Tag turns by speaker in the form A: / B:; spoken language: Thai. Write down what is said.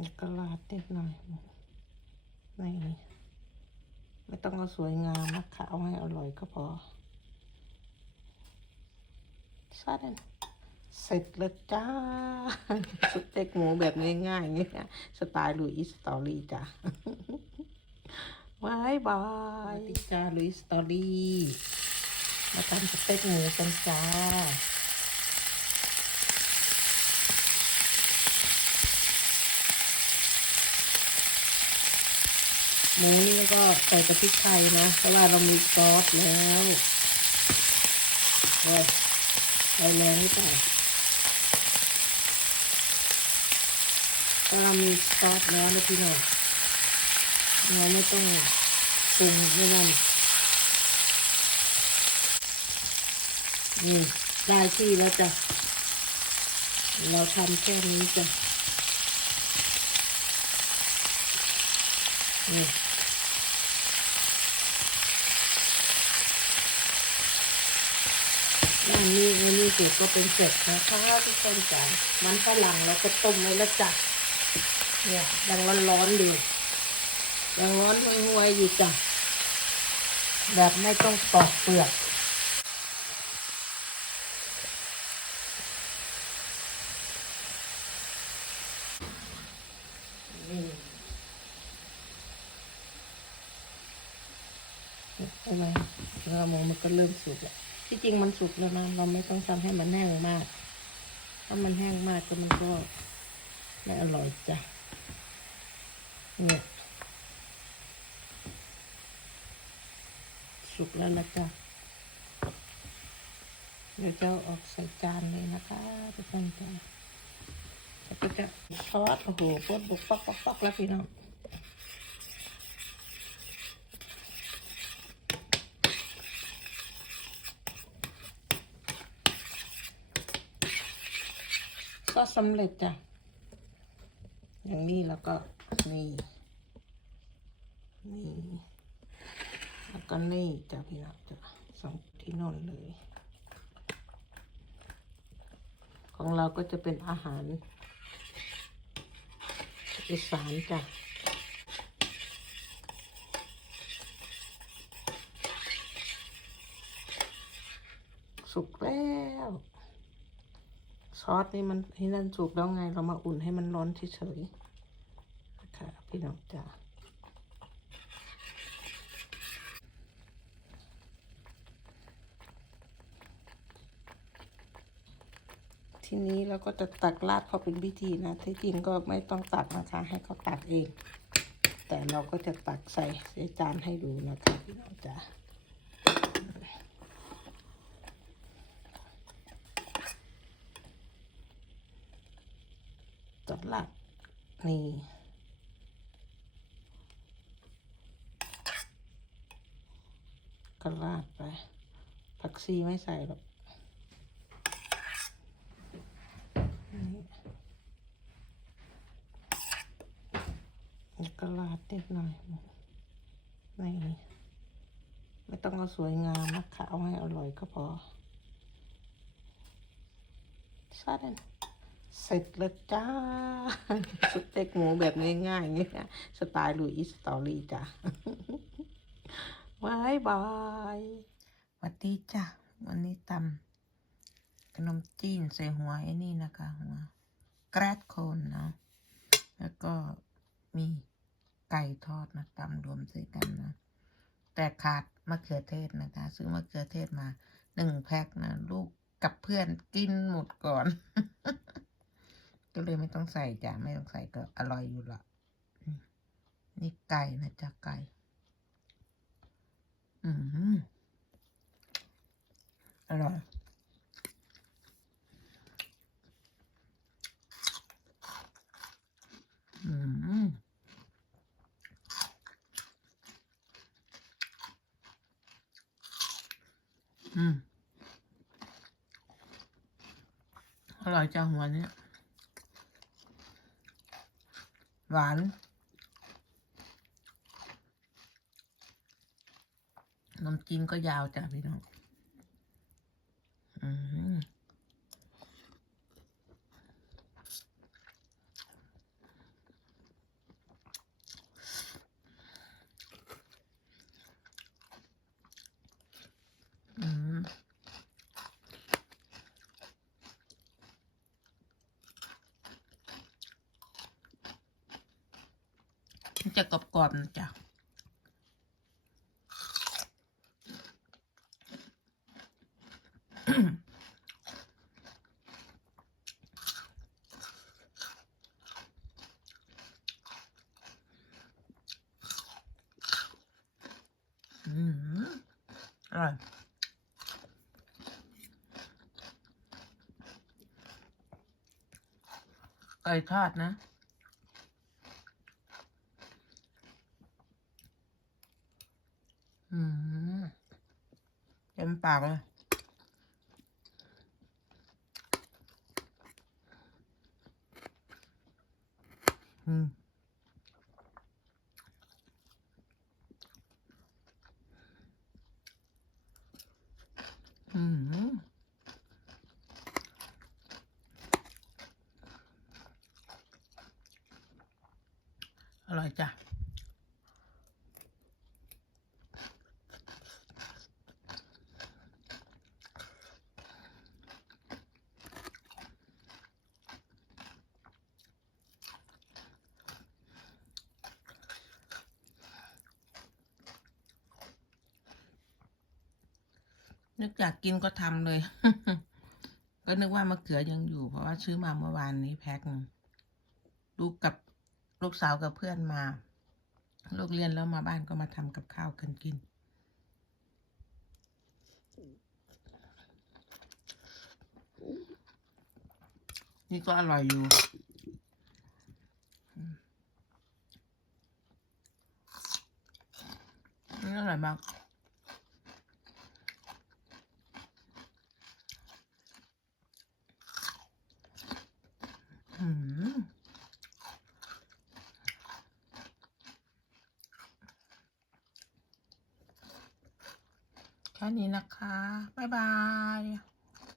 A: แล้วก็ราดนิดหน่อยไม่ไม่ต้องเอาสวยงามนะคะเอาให้อร่อยก็พอซาดเสร็จแล้วจ้า สเต็กหมูแบบง่ายๆเนี่ยสไตล์ลุยสตอรี่จ้าบายบายจ้าลุยสตอรี่ มาทำสเต็กหมูกันจ้า หมูนี่ก็ใส่กระพริกไทยนะ เพราะว่าเรามีซอสแล้วโอ้ยแรงนิดหน่อยถ้าเรามีซอสแล้วนะพี่น้องเราไม่ต้องปรุงไม่นั่นนี่ได้ที่แล้วจ้ะ เราทำแค่นี้จ้ะ นี่ นนี้อันนี้เสร็จก็เป็นเสร็จนะคะทุกคนจ้ะมันฝรั่งเราก็ต้มไว้แล้วจ้ะเนี่ยยังร้อนๆอยู่ยังร้อนห่วยๆอยู่จ้ะแบบไม่ต้องปอกเปลือกนี่ใช่ไหมเนื้อหมูมันก็เริ่มสุกแล้ว ที่จริงมันสุกแล้วนะเราไม่ต้องทำให้มันแห้งมาก ถ้ามันแห้งมากก็มันก็ไม่อร่อยจ้ะเนี่ยสุกแล้วนะจ๊ะเดี๋ยวจะเอาออกใส่จานเลยนะคะทุกคนจ้ะแล้วก็จะทอดโอ้โหปดบุกปักปักปักแล้วพี่น้อง ซอสสำเร็จจ้ะ อย่างนี้แล้วก็นี่ นี่ แล้วก็นี่จ้ะพี่น้องจ้ะสองที่นอนเลย ของเราก็จะเป็นอาหารอีสานจ้ะสุกแล้ว ซอสนี่มันให้นั่นสุกแล้วไงเรามาอุ่นให้มันร้อนเฉยๆนะคะพี่น้องจ๋าทีนี้เราก็จะตักราดเขาเป็นพิธีนะ ที่จริงก็ไม่ต้องตักนะคะ ให้เขาตักเอง แต่เราก็จะตักใส่ใส่จานให้ดูนะคะพี่น้องจ๋า ตดหลักนี่ก็ราดไป ผักซีไม่ใส่หรอกนี่แล้วก็ราดนิดหน่อยไม่ไม่ต้องเอาสวยงามนะคะเอาให้อร่อยก็พอซาดน เสร็จแล้วจ้า สเต็กหมูแบบง่ายๆเนี่ยสไตล์ลุยส์สตอรี่จ้ะบายบายสวัสดีจ้ะ วันนี้ตำขนมจีนใส่หัวไอ้นี่นะคะหัวแกรดโคนเนาะแล้วก็มีไก่ทอดนะตำรวมใส่กันนะ แต่ขาดมะเขือเทศนะคะ ซื้อมะเขือเทศมาหนึ่งแพ็คนะ ลูกกับเพื่อนกินหมดก่อน ก็เลยไม่ต้องใส่จ้ะไม่ต้องใส่ก็อร่อยอยู่ละนี่ไก่นะจ๊ะไก่ อืมอร่อยอืมอืมอร่อยจังหัวเนี้ย หวาน น้ำจิ้มก็ยาวจ้ะพี่น้อง อืม มัน จะกรอบๆนะจ๊ะอืมอร่อยไก่ทอดนะ อืมเต็มปากเลยอืมอืมอร่อยจ้ะ นึกอยากกินก็ทำเลย ก็นึกว่ามะเขือยังอยู่ เพราะว่าซื้อมาเมื่อวานนี้แพ็คหนึ่งลูกกับลูกสาวกับเพื่อนมา ลูกเรียนแล้วมาบ้านก็มาทำกับข้าวกันกิน นี่ก็อร่อยอยู่นี่อร่อยมาก อืมแค่ นี้นะคะ บ๊ายบาย